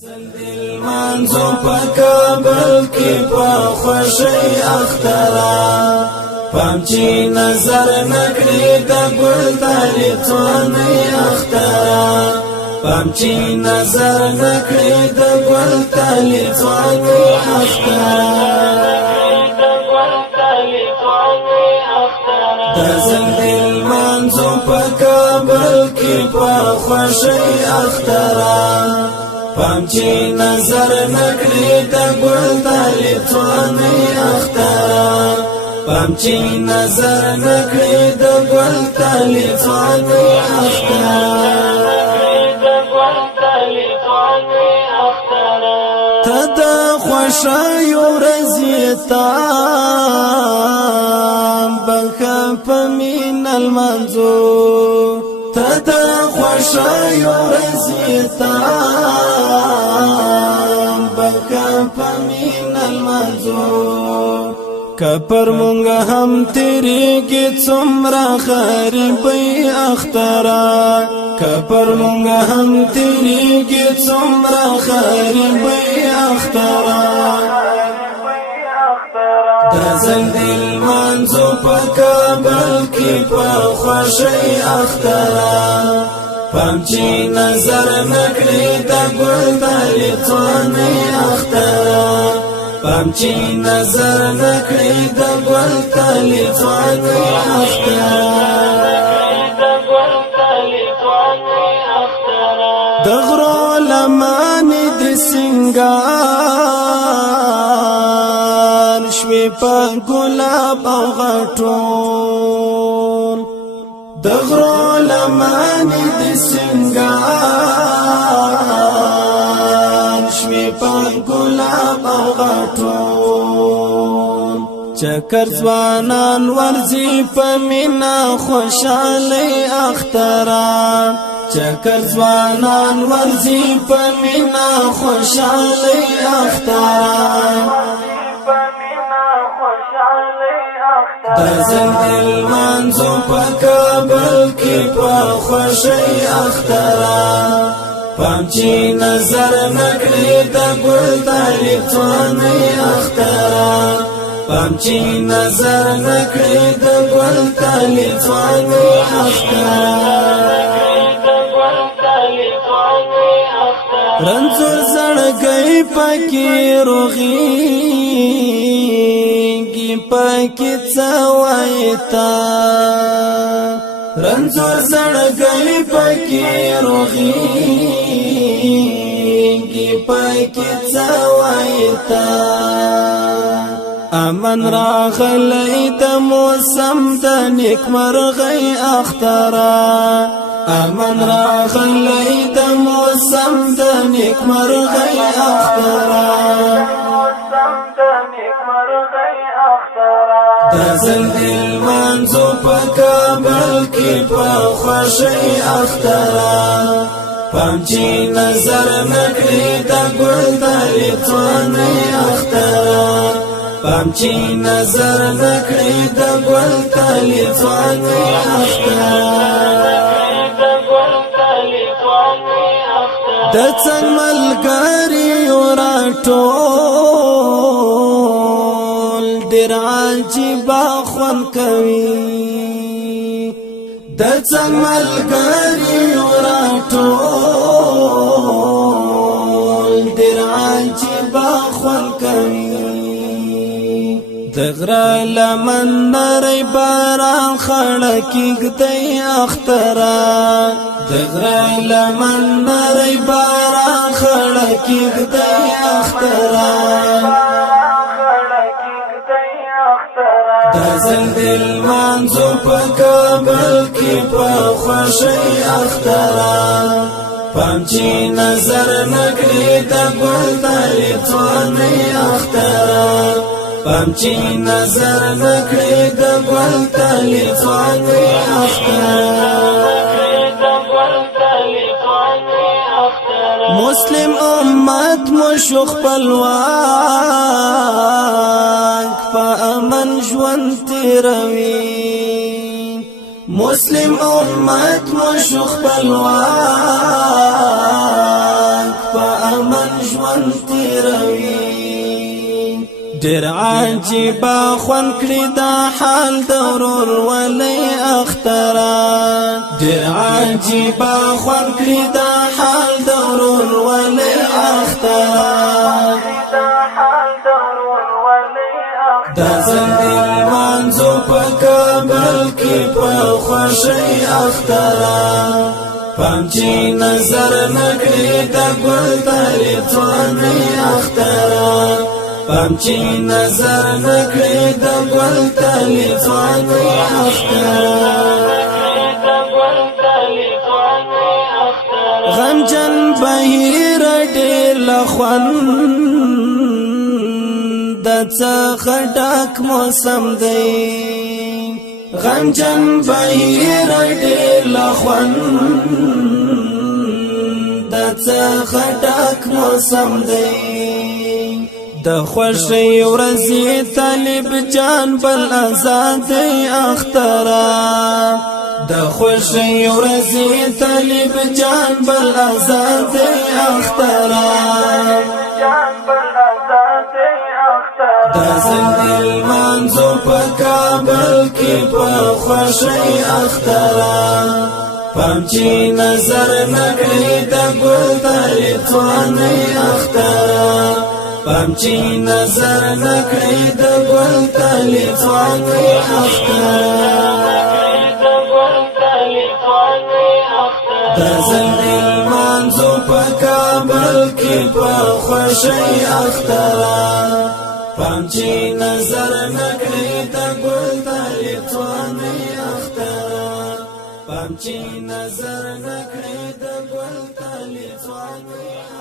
زلزل منزو پا کابل کی پا خوشی اخترا پامچی نظر نکری دا گل دالی توانی اخترا پامچی نظر نکری دا گل دالی توانی اخترا دا زلزل منزو پا کابل کی پا خوشی اخترا پامچی نظر نکری دا گل دالی توانی اخترا پامچی نظر نکری دا گل دالی توانی اخترا تدا خوشایو رزیتا بخا پمین المنزو تدا خوشایو رزیتا بخا پمین المنزو کپر مونگا هم تیری کی څومره خریبی اخترا کپر مونگا هم تیری کی څومره خریبی اخترا دا زلزل منزو پا کابل کی پا خوشی اخترا پامچی نظر نکری دا گل دالی توانی اخترا پامچی نظر نکری دا گل دالی توانی اخترا دغرو لمانی دی سنگار شوی پا گلاب او غطول دغرو لمانی دی سنگار شوی پا گلاب او غطول چکر زوانان ورزی پا مینا خوشالی اخترا چکر زوانان ورزی پا مینا خوشالی اخترا دا زلزل منزو پا کابل کی پا خوشی اخترا پامچی نظر نکری دا گل دالی توانی اخترا پامچی نظر نکری دا گل دالی توانی اخترا رنزور زړګي پکې روغيږي پکې څوایتا رنزور زړګي پکې روغيږي پکې څوایتا امن راغلی د موسم د نیکمرغۍ اخترا امن راغلی د موسم د نیکمرغۍ اخترا دا زلزل منزو په کابل کې په خوشۍ اخترا پامچی نظر نکړي د ګل دالې توانۍ اخترا پامچی نظر نکړي د ګل دالې توانۍ اخترا د څنګ ملګری راټول ډېر عجیب خوند کوي د څنګ ملګری راټول ډېر عجیب خوند کوي د غره لمن نری باران خړه کېږدی اخترا د غره لمن نری باران خړه کېږدی اخترا دا زلزل منزو په کابل کې په خوشۍ اخترا پامچی نظر نکړي د ګل دالې توانۍ اخترا پامچی نظر نکړي د ګل دالې توانۍ اخترا مسلم امت مشو خپلواک په امن ژوند تیروي مسلم امت مشو خپلواک په امن ژوند تیروي ډېر عجیبه خوند کړي دا حال د ورور ولی اختران ډېر عجیبه خوند کړي دا حال د ورور ولی اختران دا زندل منځو په کابل کې په خوښۍ اختران پام چې نظر نکړي د ګل طالب ځوانۍ اختران پام چې نظر نکړي د ګل طالب ځوانۍ اختران غمجن بهیر ډېر له خوند څخه ډک موسم دی غمجن بهیر ډېر له خوند څخه ډک موسم دی د خوښۍ ورځې طالب جان بل آزاد اختران د خوښۍ ورځې طالب جان بل آزاد اختران دا زندل منځو په کابل کې په خوښۍ اختران پام چې نظر نکړي د ګل طالب ځوانۍ اختران پام چې نظر نکړي د ګل طالب ځوانۍ اختران دا زندل منځو په کابل کې په خوښۍ اختران پام چې نظر نکړي د ګل طالب ځوانۍ اختران پام چې نظر نکړي د ګل طالب ځوانۍ